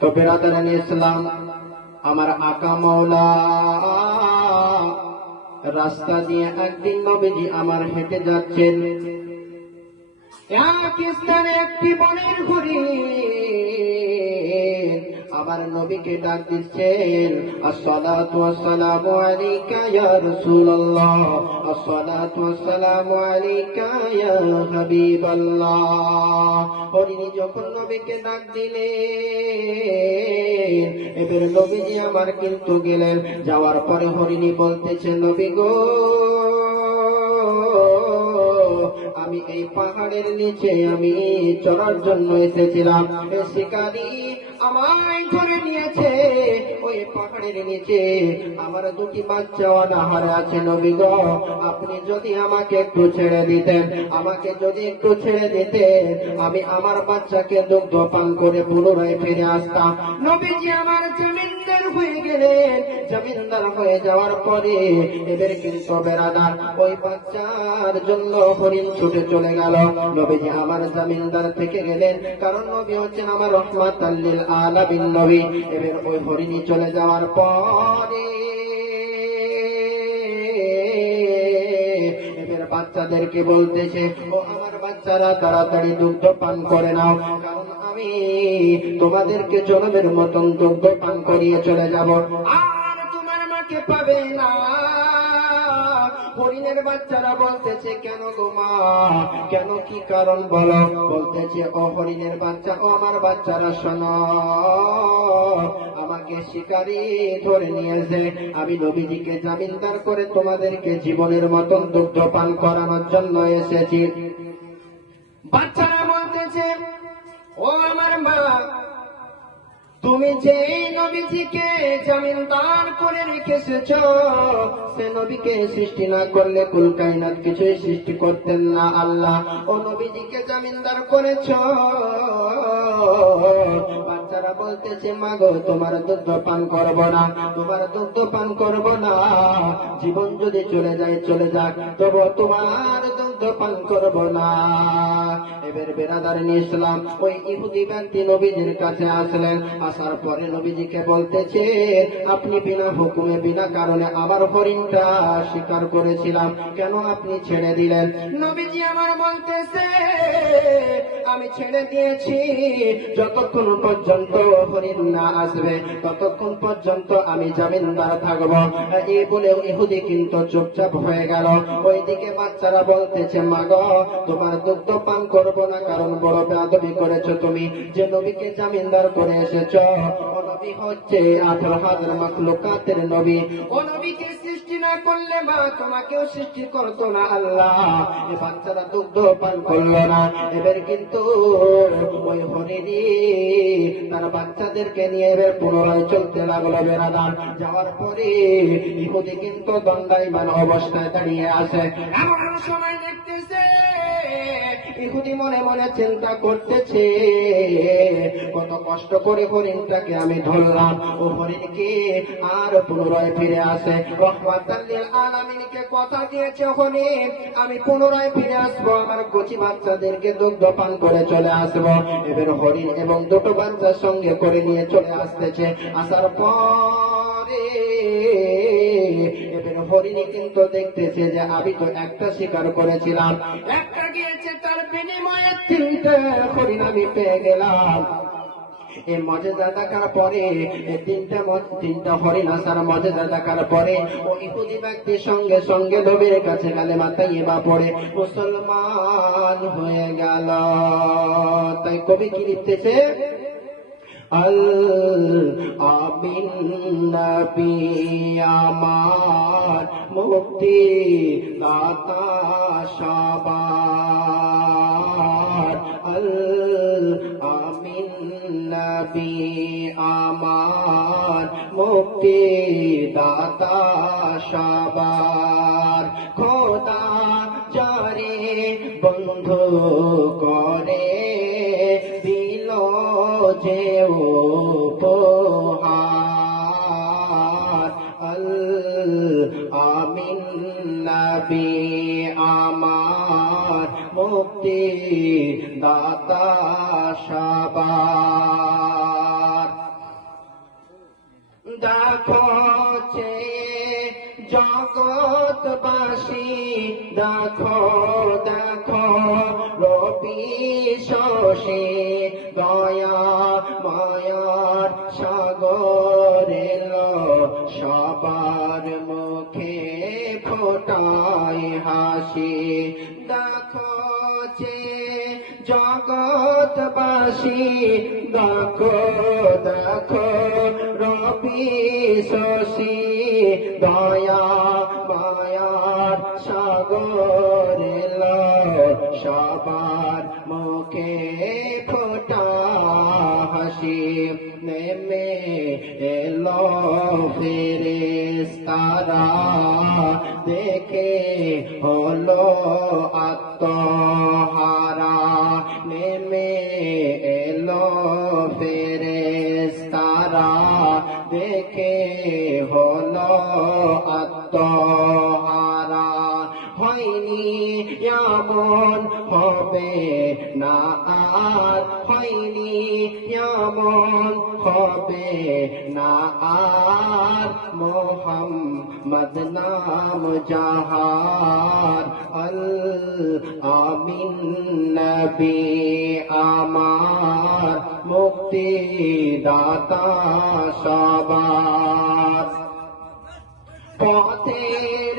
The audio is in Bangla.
তো বেরাদারান ইসলাম, আমার আকা মাওলা রাস্তা দিয়ে একদিন নবীজি আমার হেঁটে যাচ্ছেন। এক স্থানে একটি বনের হরিণ আমার নবীকে ডাক দিচ্ছেন, আসসালাতু ওয়াসসালামু আলাইকা ইয়া রাসূলুল্লাহ, আসসালাতু ওয়াসসালামু আলাইকা ইয়া হাবিবাল্লাহ। হরিণী যখন নবীকে ডাক দিলেন, এবার নবীজি আমার কিন্তু গেলেন। যাওয়ার পরে হরিণী বলতেছে, নবী গো, আমি এই পাহাড়ের নিচে আমি চড়ার জন্য এসেছিলাম। শিকারী আমায় ধরে নিয়েছে। ওই পাহাড়ের নিচে আমার দুটি বাচ্চা অনাহারে আছে। নবী গো, আপনি যদি আমাকে একটু ছেড়ে দিতেন, আমাকে যদি একটু ছেড়ে দিতেন, আমি আমার বাচ্চাকে দুগ্ধ পান করে পুনরায় ফিরে আসতাম। নবীজি আমার জমিনদার হয়ে গেলেন। জমিনদার হয়ে যাওয়ার পরে এদের কিন্তু বেরাদার ওই বাচ্চার জন্য হরিণ ছুটে চলে গেল। নবীজি আমার জমিনদার থেকে গেলেন, কারণ নবী হচ্ছেন আমার রহমাতাল লিল আলামিন নবী। এবার ওই হরিণী চলে যাওয়ার পরে এবার বাচ্চাদেরকে বলতেছে, ও আমার বাচ্চারা, তাড়াতাড়ি দুগ্ধ পান করে নাও, কারণ আমি তোমাদেরকে জনমের মতন দুগ্ধ পান করিয়ে চলে যাব, আর তোমার মাকে পাবে না। হরিণের বাচ্চারা বলতেছে, কেন গো মা, কেন, কি কারণ বলো? বলতেছে, ও হরিণের বাচ্চা, ও আমার বাচ্চারা শোনো, আমাকে শিকারী ধরে নিয়েছে। আমি নবীজিকে জামিনদার করে তোমাদেরকে জীবনের মতন দুগ্ধ পান করানোর জন্য এসেছি। বাচ্চারা বলতেছে, ও আমার মা, তুমি যে নবীজিকে জামিনদার করে রেখেছেছ, সে নবীকে সৃষ্টি না করলে কুল কায়নাত কিছুই সৃষ্টি করতেন না আল্লাহ। ও নবীজিকে জামিনদার করেছ। বাচ্চারা বলতেছে, মা গো, তোমার দুগ্ধ পান করব না, তোমার দুগ্ধ পান করব না, জীবন যদি চলে যায় চলে যাক, তবু তোমার দুগ্ধ পান করব না। এবার বেরাদারান ইসলাম, ওই ইহুদি ব্যক্তি নবীজির কাছে আসলেন। আসার পরে নবীজিকে বলতেছে, আপনি বিনা হুকুমে বিনা কারণে আমার হরিণটা শিকার করেছিলাম, কেন আপনি ছেড়ে দিলেন? নবীজি আমার বলতেছে, আমি ছেড়ে দিয়েছি যতক্ষণ পর্যন্ত হরিণ না আসবে, ততক্ষণ পর্যন্ত আমি জামিনদার থাকব। এই বলে ইহুদি কিন্তু চুপচাপ হয়ে গেল। ওইদিকে বাচ্চারা বলতেছে, মা গো, তোমার দুগ্ধ পান করব না, কারণ বড় বেয়াদবি করেছো তুমি, যে নবীকে জামিনদার করে এসেছো। ও নবী হচ্ছে 18,000 মাখলুকাতের নবী। ও নবীকে সৃষ্টি না করলে মা তোমাকেও সৃষ্টি করতো না আল্লাহ। এই বাচ্চারা দুগ্ধ পান করলো না। এবার কিন্তু ওই হরিণী তার বাচ্চাদেরকে নিয়ে এবার পুনরায় চলতে লাগলো বেরাদার। যাওয়ার পরে ইহুদি কিন্তু দণ্ডায়মান অবস্থায় দাঁড়িয়ে আছে। এমন সময় দেখতেছে ইহুদি মনে মনে চিন্তা করতেছে, কত কষ্ট করে হরিণটাকে আমি ধরলাম, ও হরিণকে আর পুনরায় ফিরে আসে। রহমাতাল লিল আলামিনকে কথা দিয়েছে, হরিণ আমি পুনরায় ফিরে আসবো, আমার কচি বাচ্চাদেরকে দুগ্ধ পান করে চলে আসবো। এবার হরিণ এবং দুটো বাচ্চার সঙ্গে করে নিয়ে চলে আসতেছে। আসার পরে এবার হরিণী কিন্তু দেখতেছে যে আমি তো একটা শিকার করেছিলাম, একটা গিয়েছে, তার বিনিময়ে 3টা হরিণ আমি পেয়ে গেলাম। এই মজেদা দেখার পরে, তিনটা হরিণ আসার মজেদা দেখার পরে ও ইহুদি ব্যক্তি সঙ্গে সঙ্গে নবীর কাছে কালেমা তাইয়্যিবা পড়ে মুসলমান হয়ে গেল। তাই কবি কি লিখতেছে, আল আমিন নবী আমার মুক্তি দাতা সবার, আল আমিন নবী আমার মুক্তি দাতা সবার, খোদা যারে বন্ধু করে দিল যে উপহার, আল আমিন নবী আমার মুক্তি দাতা সবার। দেখো চেয়ে জগৎবাসী, দেখো দেখো রবি শশী, দয়া মায়ার সাগর এলো, সবার মুখে ফোটায় হাসি। দেখো চেয়ে জগৎবাসী, দেখো দেখো রবি শশী, দয়া মায়ার সাগর এলো, সবার মুখে ফোটা হাসি। নেমে এলো ফেরেশতারা, দেখে হলো আত্মহারা। নেমে এলো ফেরেশতারা, দেখে হলো আত্মহারা। হয়নি এমন হবে না আর, হয়নি এমন হবে না আর, মোহাম্মদ নাম যাহার। আল আমিন নবী আমার, মুক্তিদাতা সবার। পথের